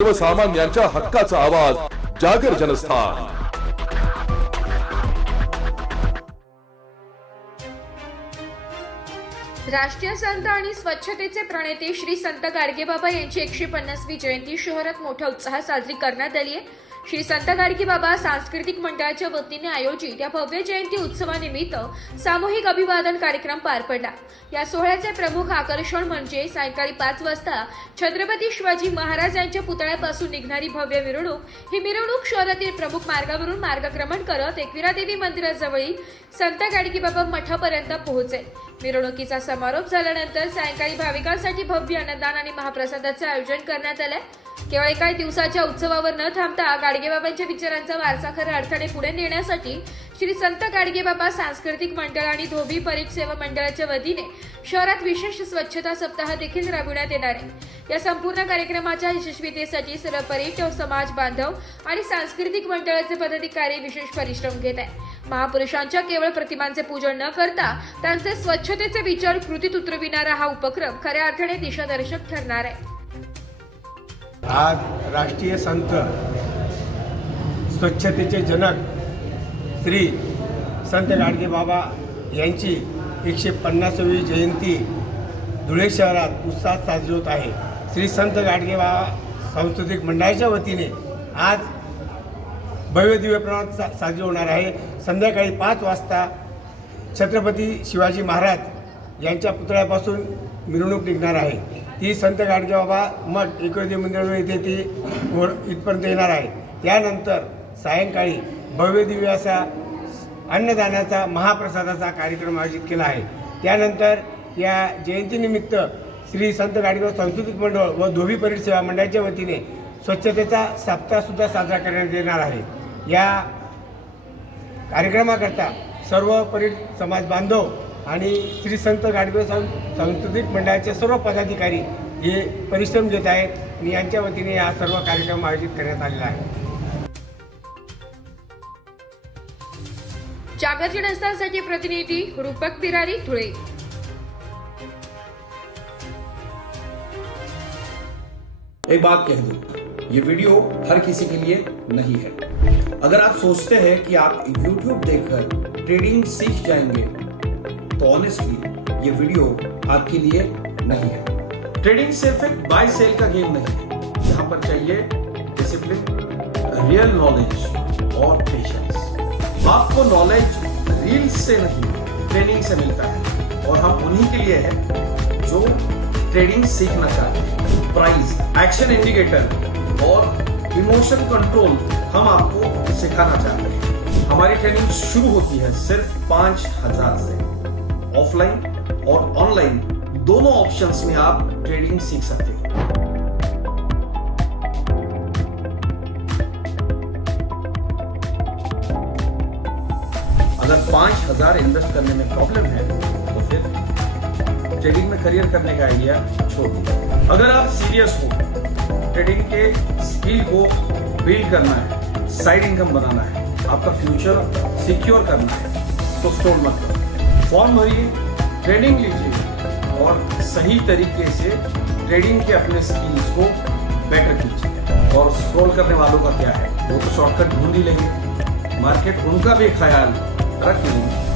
सर्वसामान्यांच्या हक्काचा आवाज जागर जनस्थान। राष्ट्रीय संत आणि स्वच्छतेचे प्रणेते श्री संत गाडगेबाबा यांची 150वी जयंती शहरात मोठ्या उत्साहात साजरी करण्यात आली आहे। श्री संत गाडगेबाबा सांस्कृतिक मंडळाच्या वतीने आयोजित या भव्य जयंती उत्सवानिमित्त सामूहिक अभिवादन कार्यक्रम पार पडला। या सोहळ्याचे प्रमुख आकर्षण म्हणजे सायंकाळी 5 वाजता छत्रपती शिवाजी महाराज यांच्या पुतळ्यापासून निघणारी भव्य मिरवणूक। ही मिरवणूक शहरातील प्रमुख मार्गावरून मार्गक्रमण करत एकविरा देवी मंदिराजवळील संत गाडगेबाबा मठापर्यंत पोहोचेल। मिरवणुकीचा समारोप झाल्यानंतर सायंकाळी भाविकांसाठी भव्य अन्नदान आणि महाप्रसादाचे आयोजन करण्यात आले। केवळ एका दिवसाच्या उत्सवावर न थांबता गाडगेबाबांच्या विचारांचा वारसा खऱ्या अर्थाने पुढे नेण्यासाठी श्री संत गाडगेबाबा सांस्कृतिक मंडळ आणि धोबी परीट सेवा मंडळाच्या वतीने शहरात विशेष स्वच्छता सप्ताह देखील राबविण्यात येणार आहे। या संपूर्ण कार्यक्रमाच्या यशस्वीतेसाठी सर्व परीट समाज बांधव आणि सांस्कृतिक मंडळाचे पदाधिकारी विशेष परिश्रम घेत आहेत। महापुरुषांच्या केवळ प्रतिमांचे पूजन न करता त्यांचे स्वच्छतेचे विचार कृतीत उतरविणारा हा उपक्रम खऱ्या अर्थाने दिशादर्शक ठरणार आहे। आज राष्ट्रीय संत स्वच्छतेचे जनक श्री संत गाडगेबाबा यांची 150वी जयंती धुळे शहरात उत्साहात साजरी होत आहे। श्री संत गाडगेबाबा सांस्कृतिक मंडळाच्या वतीने आज भव्य दिव्य प्रमाणात साजरी होणार आहे। संध्याकाळी 5 वाजता छत्रपती शिवाजी महाराज यांच्या पुतळ्यापासून मिरवणूक निघणार आहे। ती संत गाडगेबाबा मठ एकविरा देवी मंदिराजवळ येथे ती इथपर्यंत येणार आहे। त्यानंतर सायंकाळी भव्य दिव्य असा अन्नदानाचा महाप्रसादाचा कार्यक्रम आयोजित केला आहे। त्यानंतर या जयंतीनिमित्त श्री संत गाडगेबाबा सांस्कृतिक मंडळ व धोबी परीट सेवा मंडळाच्या वतीने स्वच्छतेचा सप्ताहसुद्धा साजरा करण्यात येणार आहे। या कार्यक्रमाकरता सर्व परीट समाज बांधव आणि श्री संत गाडगेबाबा सांस्कृतिक मंडळाचे सर्व पदाधिकारी हे परिश्रम घेत आहेत आणि यांच्या वतीने हा सर्व कार्यक्रम आयोजित करण्यात आलेला आहे। जागर जनस्थानसाठी प्रतिनिधी रूपक बिरारी, धुळे। एक बात कह दूं, ये वीडियो हर किसी के लिए नहीं है। अगर आप सोचते हैं कि आप YouTube देखकर ट्रेडिंग सीख जाएंगे तो ऑनेस्टली ये वीडियो आपके लिए नहीं है। ट्रेडिंग सिर्फ एक बाय सेल का गेम नहीं है। यहाँ पर चाहिए डिसिप्लिन, रियल नॉलेज और पेशेंस। आपको नॉलेज रील्स से नहीं, ट्रेनिंग से मिलता है और हम उन्हीं के लिए हैं जो ट्रेडिंग सीखना चाहते हैं। प्राइस, एक्शन इंडिकेटर और इमोशन कंट्रोल हम आपको सिखाना चाहते हैं। हमारी ट्रेनिंग शुरू होती है सिर्फ 5000 से। ऑफलाइन और ऑनलाइन दोनों ऑप्शंस में आप ट्रेडिंग सीख सकते हैं। अगर 5000 इन्वेस्ट करने में प्रॉब्लम है तो फिर ट्रेडिंग में करियर करने का आइडिया छोड़ दीजिए। अगर आप सीरियस हो, ट्रेडिंग के स्किल को बिल्ड करना है, साइड इनकम बनाना है, आपका फ्यूचर सिक्योर करना है तो स्टॉल मत करो। फॉर्म भरिए, ट्रेनिंग लीजिए और सही तरीके से ट्रेडिंग के अपने स्किल्स को बेटर कीजिए। और स्क्रॉल करने वालों का क्या है, वो तो शॉर्टकट ढूंढ ही लेंगे। मार्केट उनका भी ख्याल रख लेंगे।